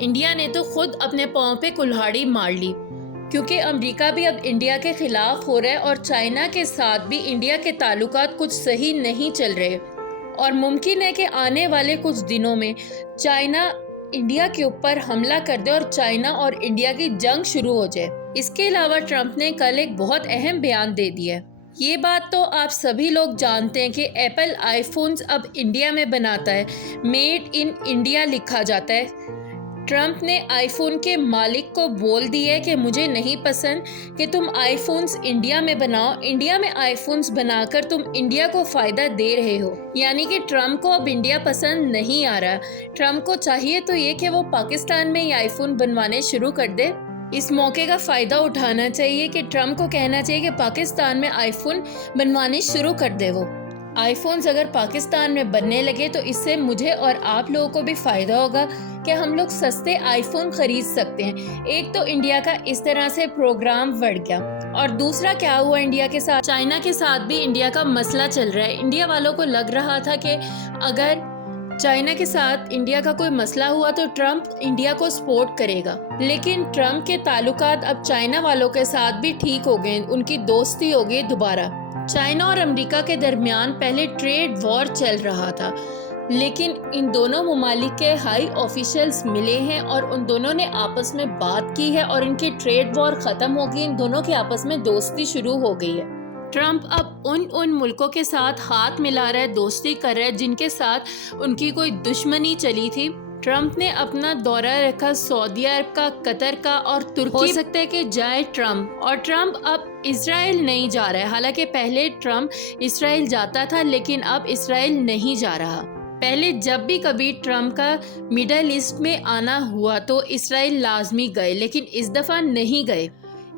India نے تو خود اپنے پاؤں پہ کلہاڑی مار لی، کیونکہ امریکہ بھی اب انڈیا کے خلاف ہو رہا ہے اور چائنا کے ساتھ بھی انڈیا کے تعلقات کچھ صحیح نہیں چل رہے، اور ممکن ہے کہ آنے والے کچھ دنوں میں چائنا انڈیا کے اوپر حملہ کر دے اور چائنا اور انڈیا کی جنگ شروع ہو جائے۔ اس کے علاوہ ٹرمپ نے کل ایک بہت اہم بیان دے دیا ہے۔ یہ بات تو آپ سبھی لوگ جانتے ہیں کہ ایپل آئی فونز اب انڈیا میں بناتا ہے، میڈ ان انڈیا لکھا جاتا ہے۔ ٹرمپ نے آئی فون کے مالک کو بول دیا ہے کہ مجھے نہیں پسند کہ تم آئی فونز انڈیا میں بناؤ، انڈیا میں آئی فونز بنا کر تم انڈیا کو فائدہ دے رہے ہو۔ یعنی کہ ٹرمپ کو اب انڈیا پسند نہیں آ رہا۔ ٹرمپ کو چاہیے تو یہ کہ وہ پاکستان میں ہی آئی فون بنوانے شروع کر دے۔ اس موقع کا فائدہ اٹھانا چاہیے کہ ٹرمپ کو کہنا چاہیے کہ پاکستان میں آئی فون بنوانے شروع کر دے۔ وہ آئی فونز اگر پاکستان میں بننے لگے تو اس سے مجھے اور آپ لوگوں کو بھی فائدہ ہوگا کہ ہم لوگ سستے آئی فون خرید سکتے ہیں۔ ایک تو انڈیا کا اس طرح سے پروگرام بڑھ گیا، اور دوسرا کیا ہوا انڈیا کے ساتھ، چائنا کے ساتھ بھی انڈیا کا مسئلہ چل رہا ہے۔ انڈیا والوں کو لگ رہا تھا کہ اگر چائنا کے ساتھ انڈیا کا کوئی مسئلہ ہوا تو ٹرمپ انڈیا کو سپورٹ کرے گا، لیکن ٹرمپ کے تعلقات اب چائنا والوں کے ساتھ بھی ٹھیک ہو گئے، ان کی دوستی ہو گئی دوبارہ۔ چائنا اور امریکہ کے درمیان پہلے ٹریڈ وار چل رہا تھا، لیکن ان دونوں ممالک کے ہائی آفیشلز ملے ہیں اور ان دونوں نے آپس میں بات کی ہے اور ان کی ٹریڈ وار ختم ہو گئی، ان دونوں کے آپس میں دوستی شروع ہو گئی ہے۔ ٹرمپ اب ان ملکوں کے ساتھ ہاتھ ملا رہا ہے، دوستی کر رہا ہے جن کے ساتھ ان کی کوئی دشمنی چلی تھی۔ ٹرمپ نے اپنا دورہ رکھا سعودی عرب کا، قطر کا اور ترکی، ہو سکتا ہے کہ جائے ٹرمپ۔ اور ٹرمپ اب اسرائیل نہیں جا رہا ہے، حالانکہ پہلے ٹرمپ اسرائیل جاتا تھا لیکن اب اسرائیل نہیں جا رہا۔ پہلے جب بھی کبھی ٹرمپ کا مڈل ایسٹ میں آنا ہوا تو اسرائیل لازمی گئے، لیکن اس دفعہ نہیں گئے۔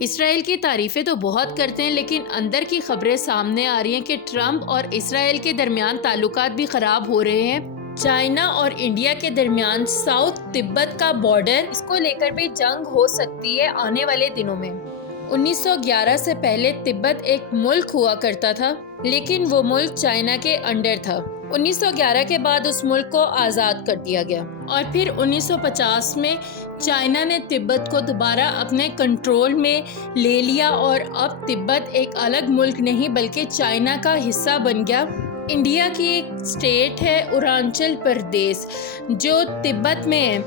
اسرائیل کی تعریفیں تو بہت کرتے ہیں، لیکن اندر کی خبریں سامنے آ رہی ہیں کہ ٹرمپ اور اسرائیل کے درمیان تعلقات بھی خراب ہو رہے ہیں۔ چائنا اور انڈیا کے درمیان ساؤتھ تبت کا بارڈر، اس کو لے کر بھی جنگ ہو سکتی ہے آنے والے دنوں میں۔ 1911 سے پہلے تبت ایک ملک ہوا کرتا تھا، لیکن وہ ملک چائنا کے انڈر تھا۔ 1911 کے بعد اس ملک کو آزاد کر دیا گیا، اور پھر 1950 میں چائنا نے تبت کو دوبارہ اپنے کنٹرول میں لے لیا، اور اب تبت ایک الگ ملک نہیں بلکہ چائنا کا حصہ بن گیا۔ انڈیا کی ایک اسٹیٹ ہے اروناچل پردیش جو تبت میں ہے،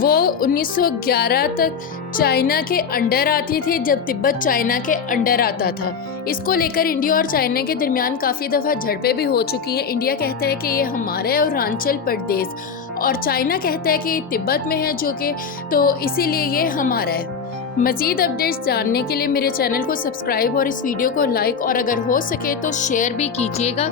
وہ 1911 تک چائنا کے انڈر آتی تھی جب تبت چائنا کے انڈر آتا تھا۔ اس کو لے کر انڈیا اور چائنا کے درمیان کافی دفعہ جھڑپیں بھی ہو چکی ہیں۔ انڈیا کہتا ہے کہ یہ ہمارا ہے اروناچل پردیش، اور چائنا کہتا ہے کہ یہ تبت میں ہے جو کہ تو اسی لیے یہ ہمارا ہے۔ مزید اپڈیٹس جاننے کے لیے میرے چینل کو سبسکرائب اور اس ویڈیو کو لائک اور اگر ہو سکے تو شیئر بھی کیجیے گا۔